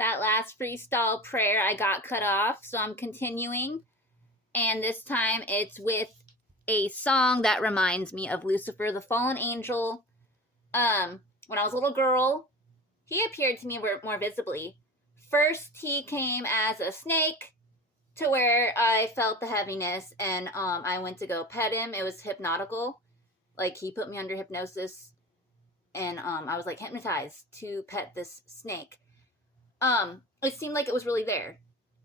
That last freestyle prayer I got cut off, so I'm continuing. And this time it's with a song that reminds me of Lucifer, the fallen angel. When I was a little girl, he appeared to me more visibly. First, he came as a snake to where I felt the heaviness, and I went to go pet him. It was hypnotical. Like, he put me under hypnosis, and I was, like, hypnotized to pet this snake. It seemed like it was really there,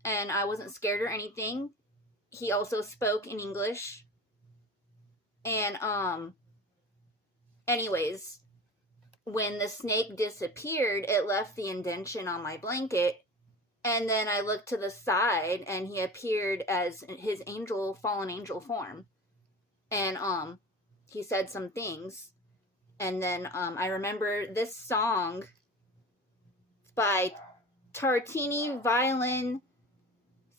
and I wasn't scared or anything. He also spoke in English, and, anyways, when the snake disappeared, it left the indentation on my blanket, and then I looked to the side, and he appeared as his fallen angel form, and, he said some things, and then, I remember this song by Tartini Violin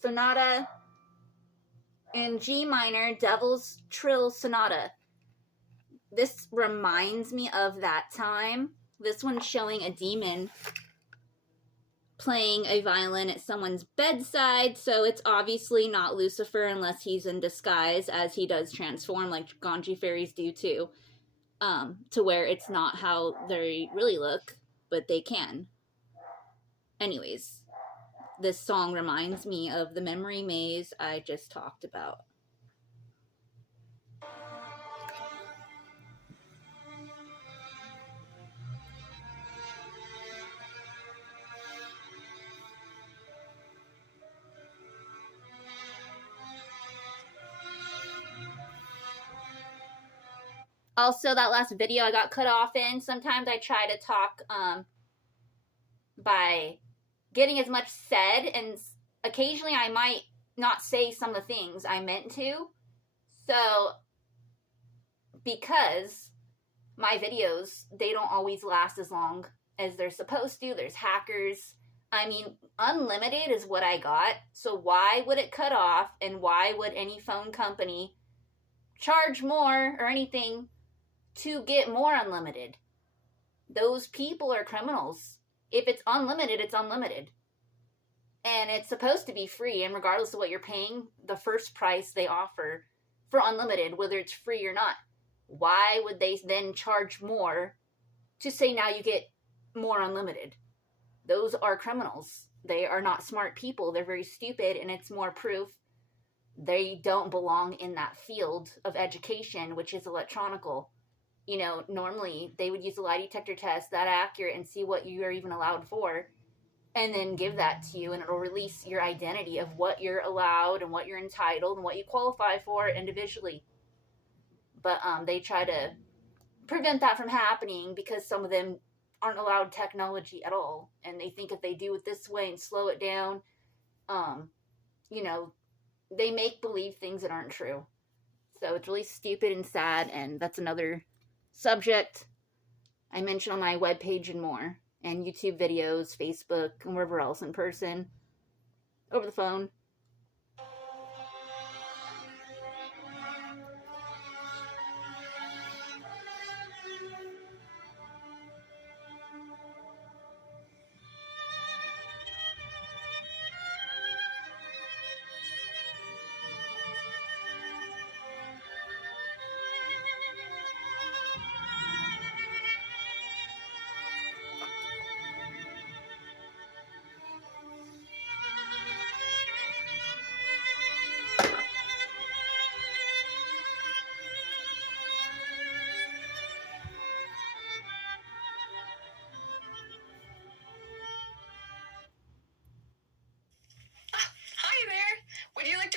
Sonata in G minor, Devil's Trill Sonata. This reminds me of that time. This one's showing a demon playing a violin at someone's bedside, so it's obviously not Lucifer unless he's in disguise, as he does transform like Ganji fairies do too, to where it's not how they really look, but they can. Anyways, this song reminds me of the memory maze I just talked about. Also, that last video I got cut off in. Sometimes I try to talk by getting as much said, and occasionally I might not say some of the things I meant to. So, because my videos, they don't always last as long as they're supposed to. There's hackers. I mean, unlimited is what I got. So why would it cut off, and why would any phone company charge more or anything to get more unlimited? Those people are criminals. If it's unlimited, it's unlimited. And it's supposed to be free, and regardless of what you're paying, the first price they offer for unlimited, whether it's free or not, why would they then charge more to say now you get more unlimited? Those are criminals. They are not smart people. They're very stupid, and it's more proof they don't belong in that field of education, which is electronical. You know, normally they would use a lie detector test that accurate and see what you are even allowed for, and then give that to you, and it'll release your identity of what you're allowed and what you're entitled and what you qualify for individually. But they try to prevent that from happening because some of them aren't allowed technology at all, and they think if they do it this way and slow it down, you know, they make believe things that aren't true. So it's really stupid and sad, and that's another subject I mention on my webpage and more, and YouTube videos, Facebook, and wherever else in person, over the phone.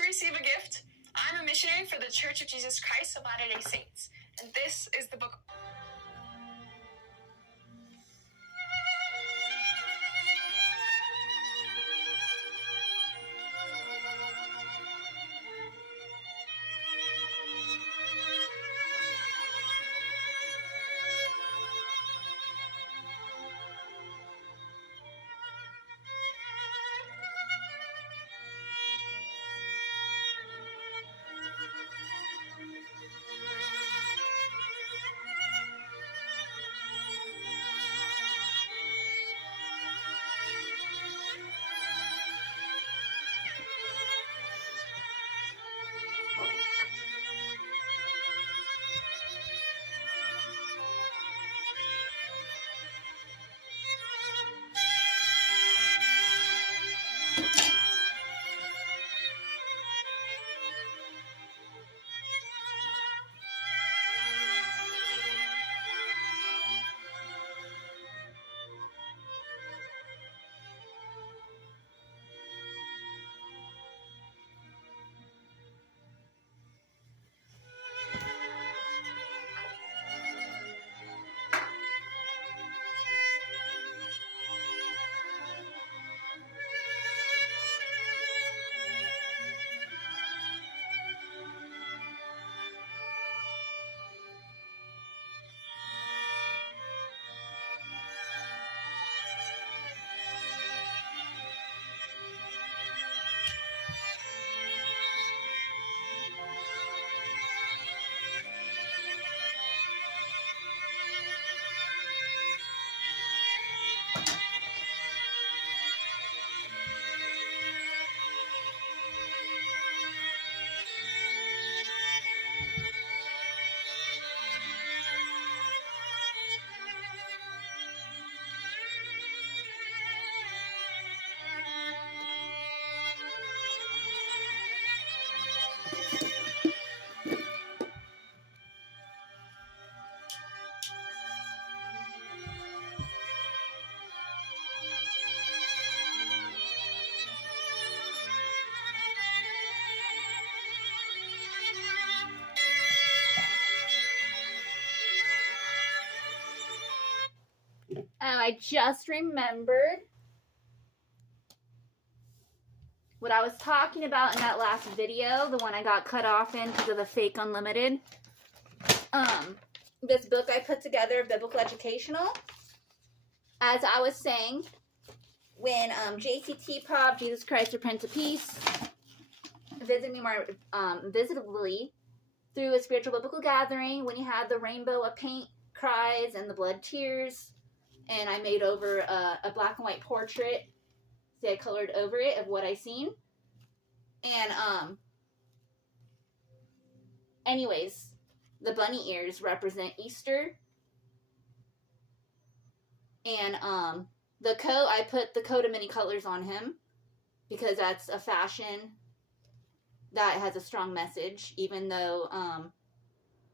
Receive a gift. I'm a missionary for the Church of Jesus Christ of Latter-day Saints, and this is the book. I just remembered what I was talking about in that last video, the one I got cut off in because of the fake unlimited. This book I put together, Biblical Educational. As I was saying, when JCT Pop, Jesus Christ, or Prince of Peace, visited me more visibly through a spiritual biblical gathering, when you had the rainbow of paint cries and the blood tears, and I made over a black and white portrait. See, I colored over it of what I seen. And anyways, the bunny ears represent Easter. And the coat, I put the coat of many colors on him because that's a fashion that has a strong message, even though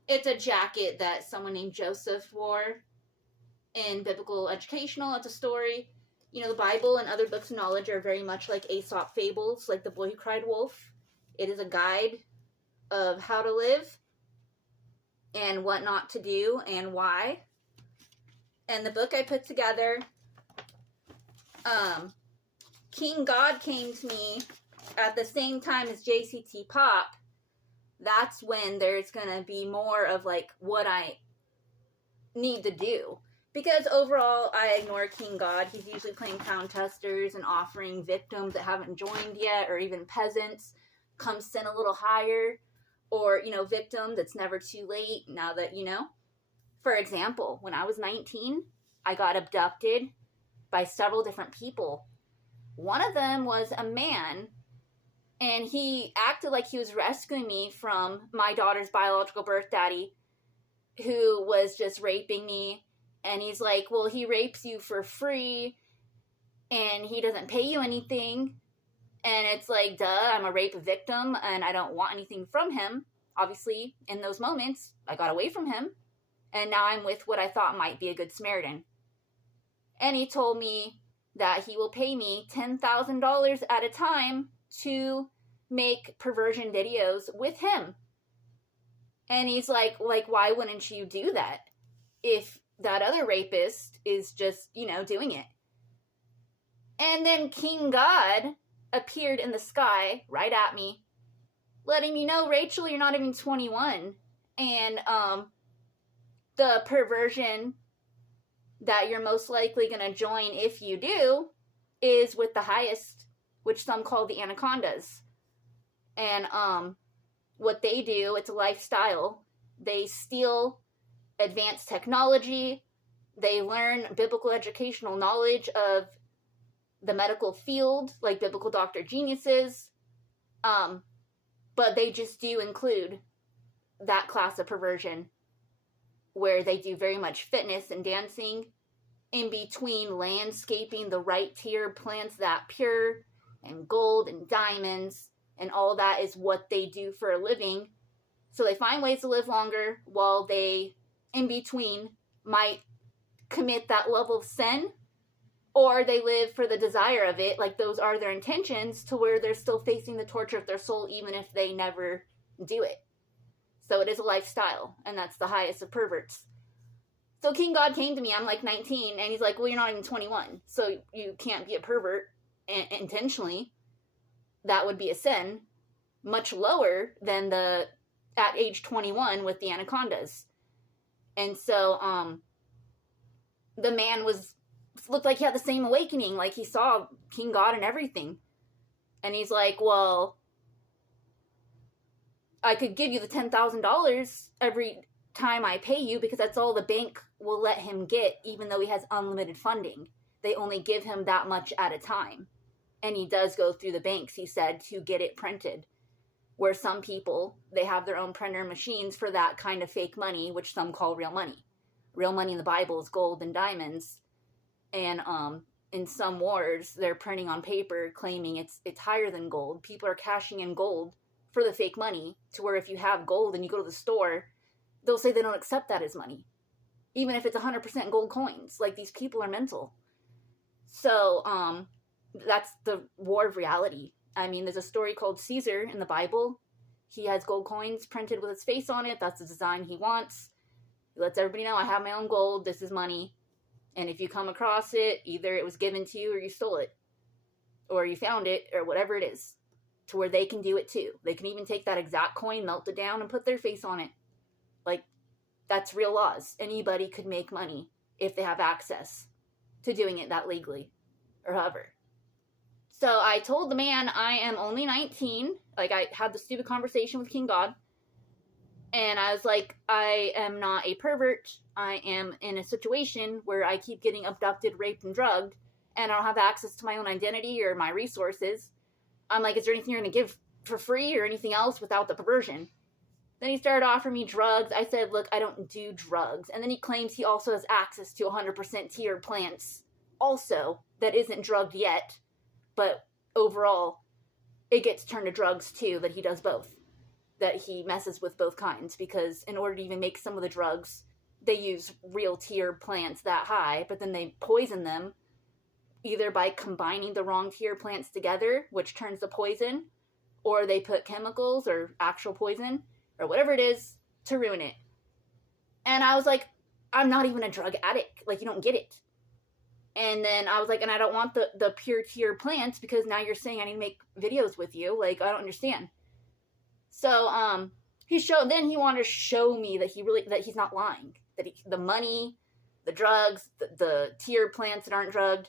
it's a jacket that someone named Joseph wore in Biblical Educational. It's a story. You know, the Bible and other books of knowledge are very much like Aesop fables, like The Boy Who Cried Wolf. It is a guide of how to live and what not to do and why. And the book I put together, King God came to me at the same time as JCT Pop. That's when there's going to be more of like what I need to do. Because overall, I ignore King God. He's usually playing crown testers and offering victims that haven't joined yet, or even peasants, come sin a little higher. Or, you know, victim that's never too late, now that, you know. For example, when I was 19, I got abducted by several different people. One of them was a man, and he acted like he was rescuing me from my daughter's biological birth daddy, who was just raping me. And he's like, well, he rapes you for free, and he doesn't pay you anything. And it's like, duh, I'm a rape victim, and I don't want anything from him. Obviously, in those moments, I got away from him, and now I'm with what I thought might be a good Samaritan. And he told me that he will pay me $10,000 at a time to make perversion videos with him. And he's like, why wouldn't you do that if that other rapist is just, you know, doing it? And then King God appeared in the sky right at me, letting me know, Rachel, you're not even 21. And the perversion that you're most likely going to join if you do is with the highest, which some call the anacondas. And what they do, it's a lifestyle. They steal advanced technology. They learn biblical educational knowledge of the medical field, like biblical doctor geniuses. But they just do include that class of perversion where they do very much fitness and dancing in between landscaping the right tier plants that pure and gold and diamonds, and all that is what they do for a living. So they find ways to live longer while they, in between, might commit that level of sin, or they live for the desire of it, like those are their intentions, to where they're still facing the torture of their soul even if they never do it. So it is a lifestyle, and that's the highest of perverts. So King God came to me, I'm like 19, and he's like, well, you're not even 21, so you can't be a pervert intentionally. That would be a sin, much lower than the at age 21 with the anacondas. And so the man looked like he had the same awakening, like he saw King God and everything. And he's like, well, I could give you the $10,000 every time I pay you, because that's all the bank will let him get, even though he has unlimited funding. They only give him that much at a time. And he does go through the banks, he said, to get it printed. Where some people, they have their own printer machines for that kind of fake money, which some call real money. Real money in the Bible is gold and diamonds. And in some wars, they're printing on paper claiming it's higher than gold. People are cashing in gold for the fake money, to where if you have gold and you go to the store, they'll say they don't accept that as money, even if it's 100% gold coins. Like, these people are mental. So that's the war of reality. I mean, there's a story called Caesar in the Bible. He has gold coins printed with his face on it. That's the design he wants. He lets everybody know, I have my own gold. This is money. And if you come across it, either it was given to you or you stole it. Or you found it, or whatever it is. To where they can do it too. They can even take that exact coin, melt it down, and put their face on it. Like, that's real laws. Anybody could make money if they have access to doing it that legally. Or however. So I told the man I am only 19. Like, I had the stupid conversation with King God. And I was like, I am not a pervert. I am in a situation where I keep getting abducted, raped, and drugged. And I don't have access to my own identity or my resources. I'm like, is there anything you're going to give for free or anything else without the perversion? Then he started offering me drugs. I said, look, I don't do drugs. And then he claims he also has access to 100% tiered plants. Also, that isn't drugged yet. But overall, it gets turned to drugs too, that he does both. That he messes with both kinds. Because in order to even make some of the drugs, they use real tiered plants that high. But then they poison them. Either by combining the wrong tier plants together, which turns to poison. Or they put chemicals or actual poison. Or whatever it is to ruin it. And I was like, I'm not even a drug addict. Like, you don't get it. And then I was like, and I don't want the pure tier plants because now you're saying I need to make videos with you. Like, I don't understand. So, then he wanted to show me that he's not lying. That the money, the drugs, the tier plants that aren't drugged,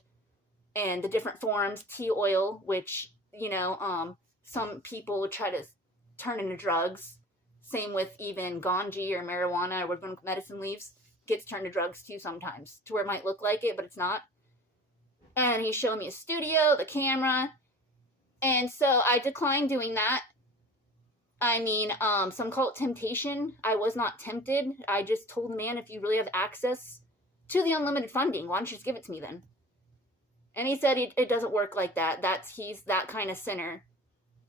and the different forms, tea oil, which, some people try to turn into drugs. Same with even ganji or marijuana or whatever medicine leaves gets turned to drugs too sometimes. To where it might look like it, but it's not. And he showed me a studio, the camera. And so I declined doing that. I mean, some call it temptation. I was not tempted. I just told the man, if you really have access to the unlimited funding, why don't you just give it to me then? And he said it doesn't work like that. He's that kind of sinner.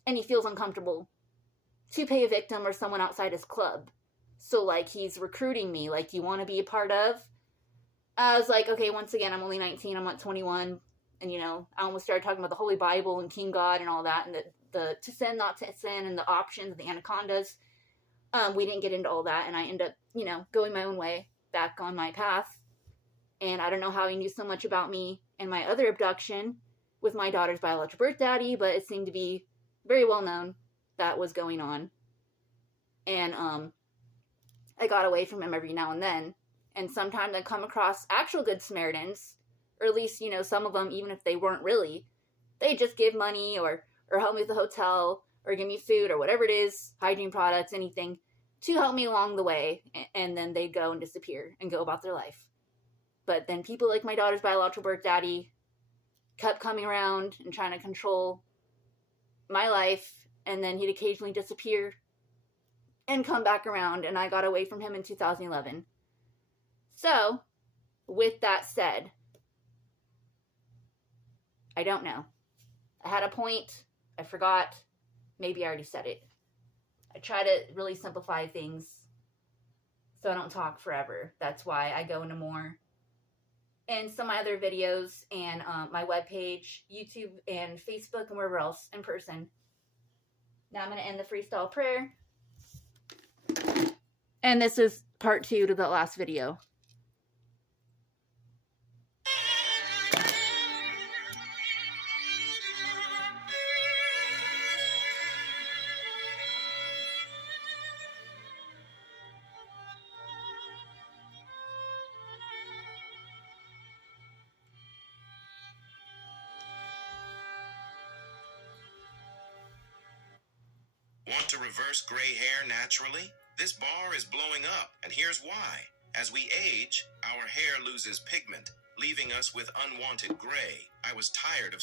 And he feels uncomfortable to pay a victim or someone outside his club. So, like, he's recruiting me. Like, do you want to be a part of? I was like, okay, once again, I'm only 19. I'm not 21. And, I almost started talking about the Holy Bible and King God and all that. And the to sin, not to sin, and the options, the anacondas. We didn't get into all that. And I ended up, going my own way back on my path. And I don't know how he knew so much about me and my other abduction with my daughter's biological birth daddy. But it seemed to be very well known that was going on. And, I got away from him every now and then. And sometimes I come across actual good Samaritans, or at least, some of them, even if they weren't really, they just give money or help me with the hotel or give me food or whatever it is, hygiene products, anything, to help me along the way. And then they go and disappear and go about their life. But then people like my daughter's biological birth daddy kept coming around and trying to control my life. And then he'd occasionally disappear and come back around, and I got away from him in 2011. So, with that said, I don't know. I had a point. I forgot. Maybe I already said it. I try to really simplify things so I don't talk forever. That's why I go into more in some of my other videos and my webpage, YouTube, and Facebook, and wherever else in person. Now I'm going to end the freestyle prayer. And this is part 2 to the last video. Want to reverse gray hair naturally? This bar is blowing up, and here's why. As we age, our hair loses pigment, leaving us with unwanted gray. I was tired of...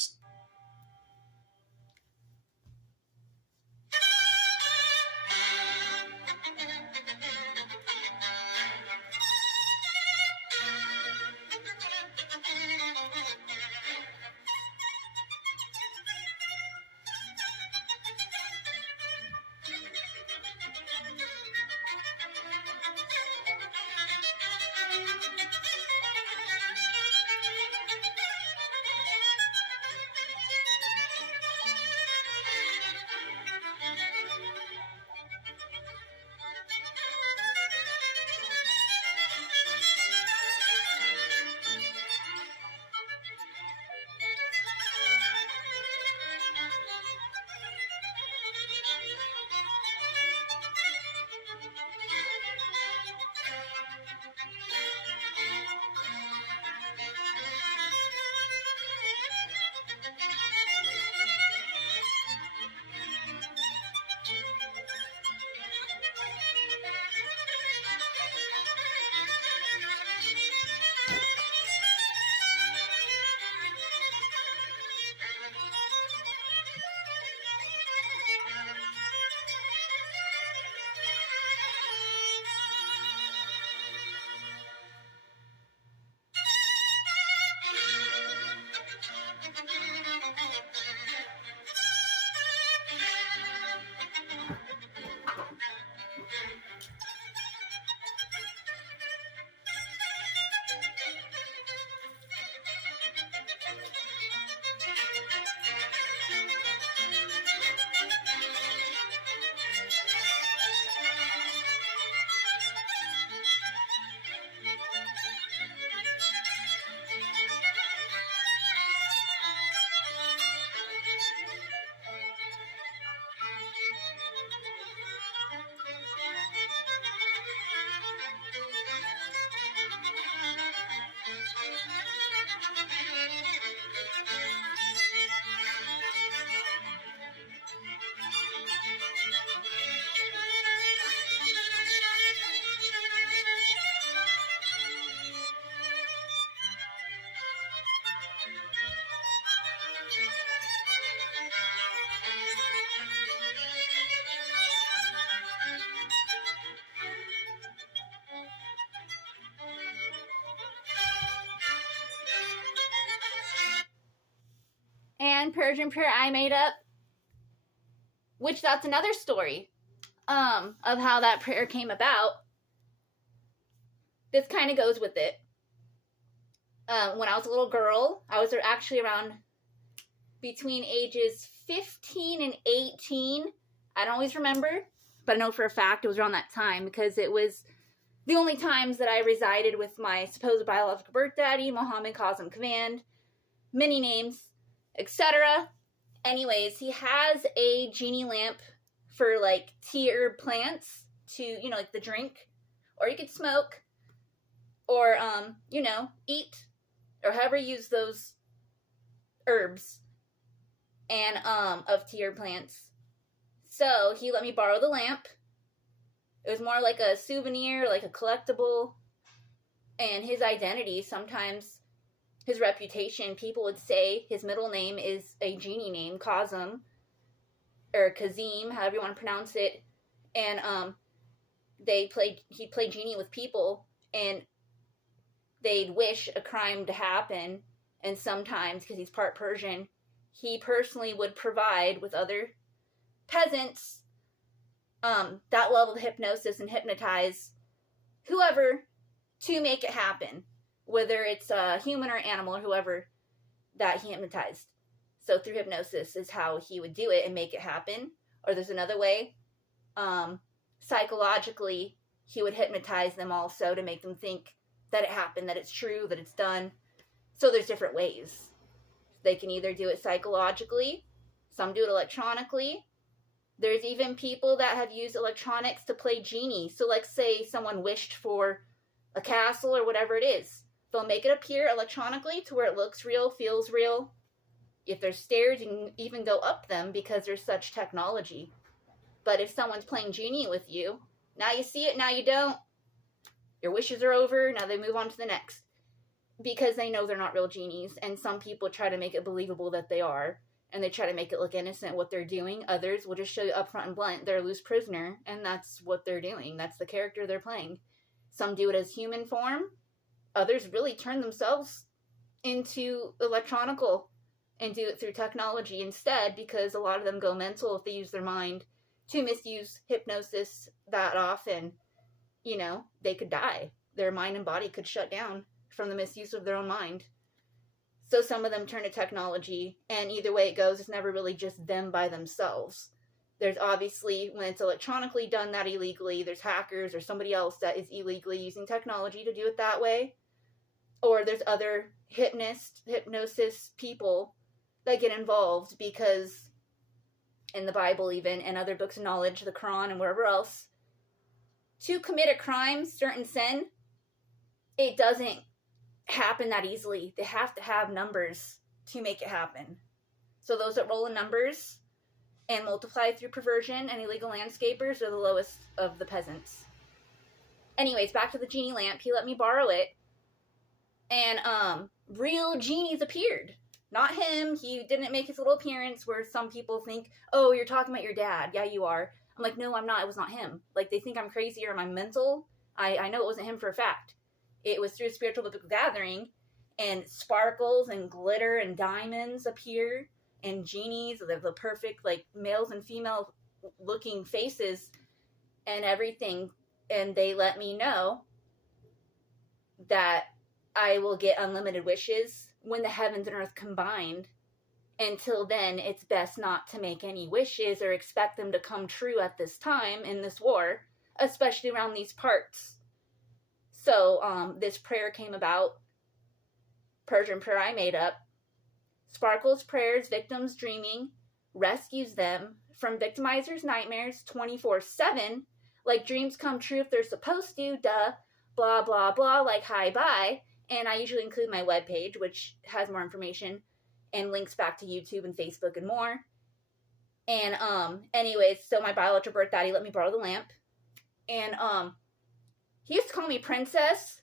Persian prayer I made up, which that's another story of how that prayer came about. This kind of goes with it. When I was a little girl, I was actually around between ages 15 and 18. I don't always remember, but I know for a fact it was around that time because it was the only times that I resided with my supposed biological birth daddy, Mohammed Kazim Command, many names, etc. Anyways, he has a genie lamp for like tea herb plants to, you know, like the drink, or you could smoke, or, you know, eat, or however you use those herbs and, of tea herb plants. So he let me borrow the lamp. It was more like a souvenir, like a collectible, and his identity, sometimes his reputation, people would say his middle name is a genie name, Kazim, or Kazim, however you want to pronounce it, and, he'd play genie with people, and they'd wish a crime to happen, and sometimes, because he's part Persian, he personally would provide with other peasants that level of hypnosis and hypnotize whoever to make it happen, whether it's a human or animal or whoever that he hypnotized. So through hypnosis is how he would do it and make it happen. Or there's another way, psychologically, he would hypnotize them also to make them think that it happened, that it's true, that it's done. So there's different ways. They can either do it psychologically, some do it electronically. There's even people that have used electronics to play genie. So like say someone wished for a castle or whatever it is. They'll make it appear electronically to where it looks real, feels real. If there's stairs, you can even go up them because there's such technology. But if someone's playing genie with you, now you see it, now you don't. Your wishes are over, now they move on to the next. Because they know they're not real genies, and some people try to make it believable that they are, and they try to make it look innocent what they're doing. Others will just show you upfront and blunt they're a loose prisoner, and that's what they're doing. That's the character they're playing. Some do it as human form. Others really turn themselves into electronical and do it through technology instead, because a lot of them go mental if they use their mind to misuse hypnosis that often. You know, they could die. Their mind and body could shut down from the misuse of their own mind. So some of them turn to technology, and either way it goes, it's never really just them by themselves. There's obviously, when it's electronically done that illegally, there's hackers or somebody else that is illegally using technology to do it that way. Or there's other hypnosis people that get involved because in the Bible even, and other books of knowledge, the Quran and wherever else, to commit a crime, certain sin, it doesn't happen that easily. They have to have numbers to make it happen. So those that roll in numbers and multiply through perversion and illegal landscapers are the lowest of the peasants. Anyways, back to the genie lamp. He let me borrow it. And real genies appeared. Not him. He didn't make his little appearance where some people think, oh, you're talking about your dad. Yeah, you are. I'm like, no, I'm not. It was not him. Like, they think I'm crazy or am I mental? I know it wasn't him for a fact. It was through a spiritual biblical gathering, and sparkles and glitter and diamonds appear, and genies, the perfect, like, males and female looking faces and everything. And they let me know that I will get unlimited wishes when the heavens and earth combined. Until then, it's best not to make any wishes or expect them to come true at this time in this war, especially around these parts. So, this prayer came about, Persian prayer I made up. Sparkles prayers, victims dreaming, rescues them from victimizers' nightmares 24/7, like dreams come true if they're supposed to, duh, blah, blah, blah, like hi, bye. And I usually include my webpage, which has more information and links back to YouTube and Facebook and more. And, anyways, so my biological birth daddy let me borrow the lamp. And, he used to call me princess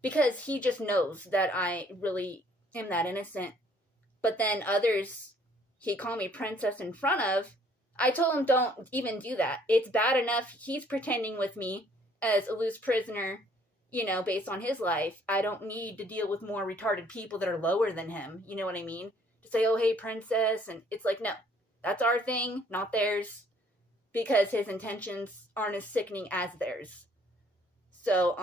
because he just knows that I really am that innocent. But then others he'd call me princess in front of, I told him don't even do that. It's bad enough he's pretending with me as a loose prisoner, you know, based on his life. I don't need to deal with more retarded people that are lower than him. You know what I mean? to say, oh, hey, princess. And it's like, no, that's our thing, not theirs, because his intentions aren't as sickening as theirs. So,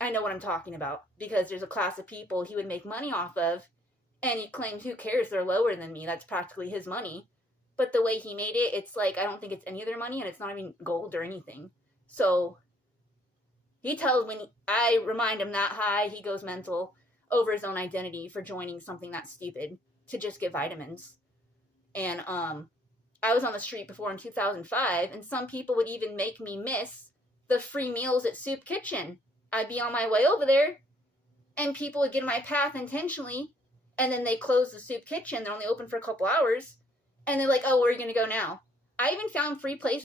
I know what I'm talking about, because there's a class of people he would make money off of, and he claims, who cares, they're lower than me, that's practically his money. But the way he made it, it's like, I don't think it's any of their money, and it's not even gold or anything. So, he tells, when I remind him that high, he goes mental over his own identity for joining something that stupid to just get vitamins. And, I was on the street before in 2005, and some people would even make me miss the free meals at Soup Kitchen. I'd be on my way over there, and people would get in my path intentionally, and then they close the Soup Kitchen. They're only open for a couple hours, and they're like, oh, where are you going to go now? I even found free places